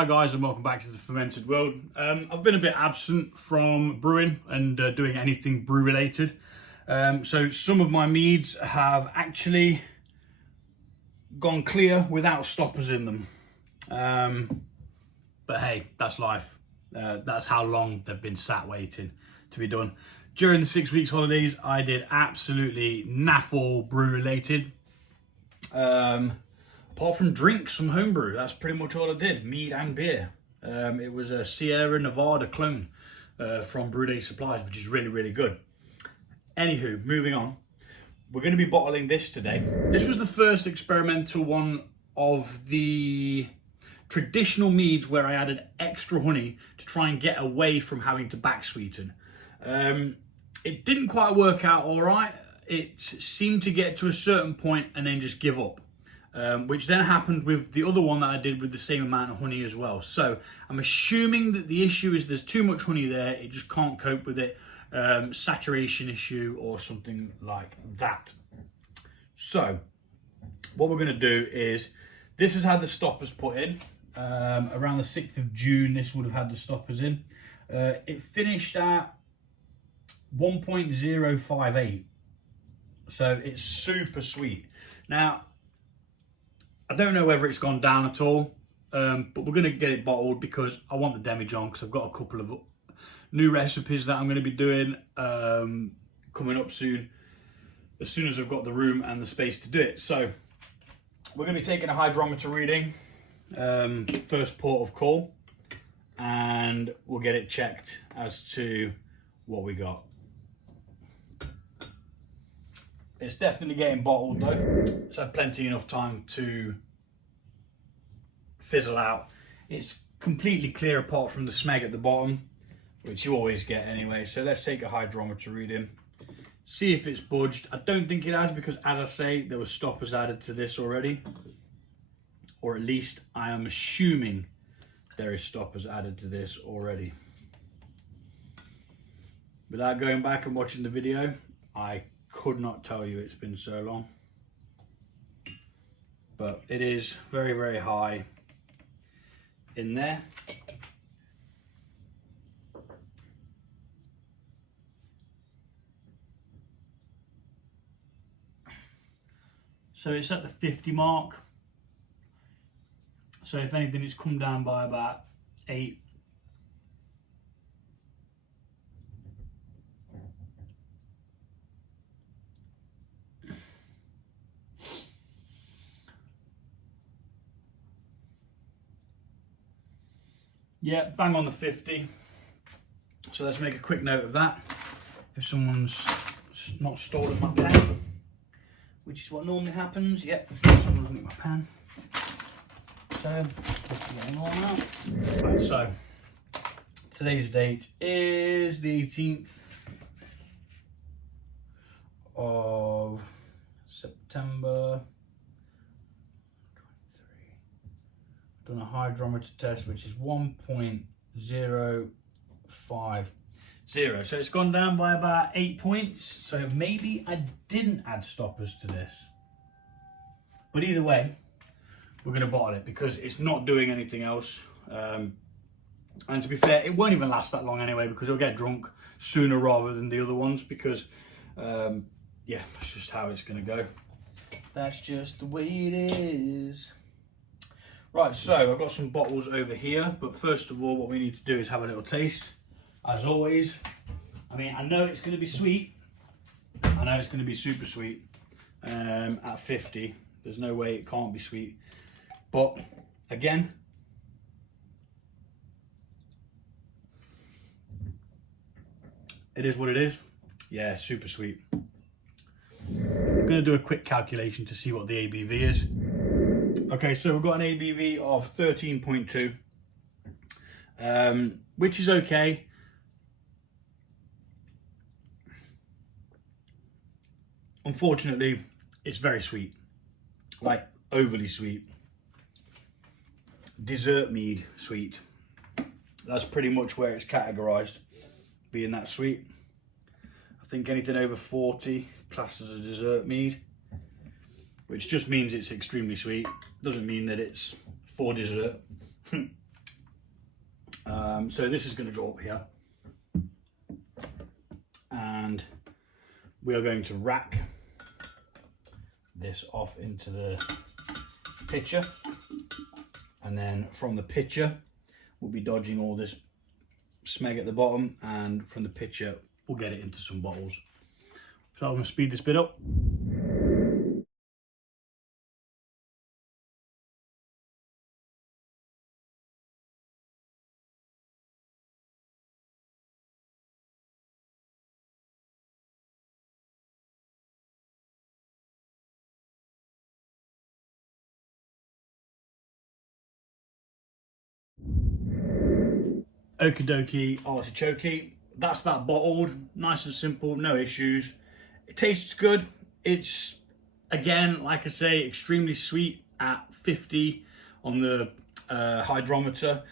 Hi guys, and welcome back to the Fermented World. I've been a bit absent from brewing and doing anything brew related. So some of my meads have actually gone clear without stoppers in them. But hey, that's life. That's how long they've been sat waiting to be done. During the 6 weeks holidays, I did absolutely naff all brew related. Apart from drinks from homebrew, that's pretty much all I did, mead and beer. It was a Sierra Nevada clone from Brew Day Supplies, which is really, really good. Anywho, moving on. We're going to be bottling this today. This was the first experimental one of the traditional meads where I added extra honey to try and get away from having to backsweeten. It didn't quite work out all right. It seemed to get to a certain point and then just give up. Which then happened with the other one that I did with the same amount of honey as well. So I'm assuming that the issue is there's too much honey there, it just can't cope with it, saturation issue or something like that. So what we're going to do is, this has had the stoppers put in, around the 6th of June this would have had the stoppers in. It finished at 1.058, so it's super sweet. Now, I don't know whether it's gone down at all, but we're going to get it bottled because I want the demijohn, because I've got a couple of new recipes that I'm going to be doing coming up soon, as soon as I've got the room and the space to do it. So we're going to be taking a hydrometer reading, first port of call, and we'll get it checked as to what we got. It's definitely getting bottled though. It's had plenty enough time to fizzle out. It's completely clear apart from the smeg at the bottom, which you always get anyway. So let's take a hydrometer reading, see if it's budged. I don't think it has, because as I say, there were stoppers added to this already. Or at least I am assuming there is stoppers added to this already. Without going back and watching the video, I could not tell you, it's been so long. But it is very, very high in there. So it's at the 50 mark. So if anything, it's come down by about 8. Yeah, bang on the 50. So let's make a quick note of that. If someone's not stolen my pen, which is what normally happens. Yep, someone's nicked my pen. So, just getting all out. Right, so today's date is the 18th of September. Done a hydrometer test, which is 1.050. So it's gone down by about 8 points. So maybe I didn't add stoppers to this. But either way, we're going to bottle it because it's not doing anything else. And to be fair, it won't even last that long anyway, because it'll get drunk sooner rather than the other ones, because yeah, that's just how it's going to go. That's just the way it is. Right, so I've got some bottles over here, but first of all, what we need to do is have a little taste, as always. I mean, I know it's going to be sweet. I know it's going to be super sweet at 50. There's no way it can't be sweet. But again, it is what it is. Yeah, super sweet. I'm going to do a quick calculation to see what the ABV is. Okay, so we've got an ABV of 13.2, which is okay. Unfortunately, it's very sweet, like overly sweet. Dessert mead sweet. That's pretty much where it's categorized, being that sweet. I think anything over 40 classed as a dessert mead, which just means it's extremely sweet. Doesn't mean that it's for dessert. So this is going to go up here, and we are going to rack this off into the pitcher, and then from the pitcher we'll be dodging all this smeg at the bottom, and from the pitcher we'll get it into some bottles. So I'm going to speed this bit up. Okie dokie artichoke. That's that bottled, nice and simple, no issues. It tastes good. It's, again, like I say, extremely sweet at 50 on the hydrometer.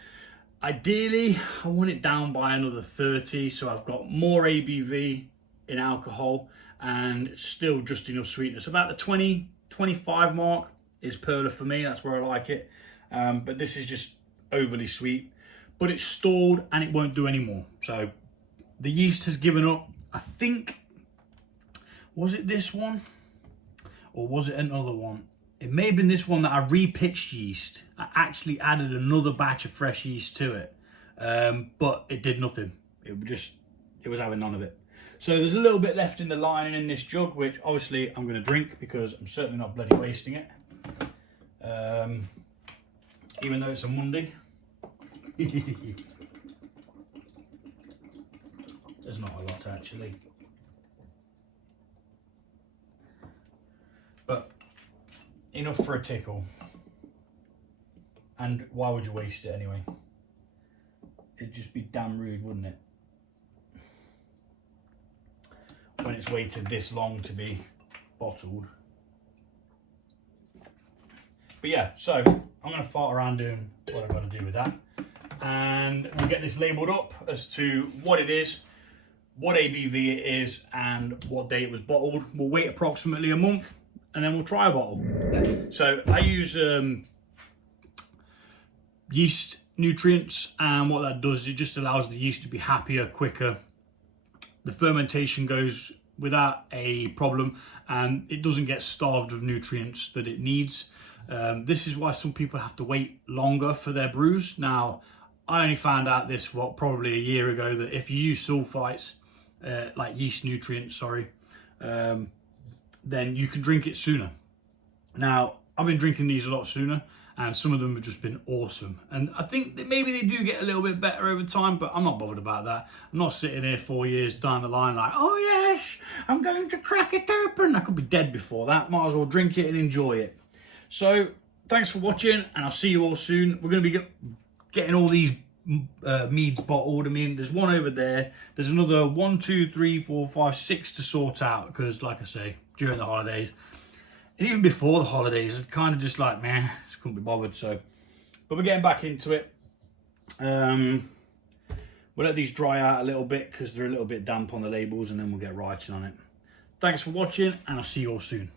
Ideally, I want it down by another 30, so I've got more ABV in alcohol and still just enough sweetness. About the 20, 25 mark is perler for me. That's where I like it. But this is just overly sweet. But it's stalled and it won't do any more. So the yeast has given up. I think, was it this one? Or was it another one? It may have been this one that I repitched yeast. I actually added another batch of fresh yeast to it. But it did nothing. It was having none of it. So there's a little bit left in the lining in this jug, which obviously I'm going to drink because I'm certainly not bloody wasting it. Even though it's a Monday. There's not a lot actually, but enough for a tickle. And why would you waste it anyway? It'd just be damn rude, wouldn't it, when it's waited this long to be bottled. But yeah, so I'm going to fart around doing what I've got to do with that. And we'll get this labelled up as to what it is, what ABV it is, and what day it was bottled. We'll wait approximately a month and then we'll try a bottle. So I use yeast nutrients, and what that does is it just allows the yeast to be happier, quicker. The fermentation goes without a problem and it doesn't get starved of nutrients that it needs. This is why some people have to wait longer for their brews. Now, I only found out this, probably a year ago, that if you use sulfites, like yeast nutrients, then you can drink it sooner. Now, I've been drinking these a lot sooner, and some of them have just been awesome. And I think that maybe they do get a little bit better over time, but I'm not bothered about that. I'm not sitting here 4 years down the line like, oh yes, I'm going to crack it open. I could be dead before that. Might as well drink it and enjoy it. So, thanks for watching, and I'll see you all soon. We're going to be getting all these meads bottled. I mean, there's one over there. There's another 1, 2, 3, 4, 5, 6 to sort out because, like I say, during the holidays, and even before the holidays, it's kind of just like, man, just couldn't be bothered. So, but we're getting back into it. We'll let these dry out a little bit because they're a little bit damp on the labels, and then we'll get writing on it. Thanks for watching, and I'll see you all soon.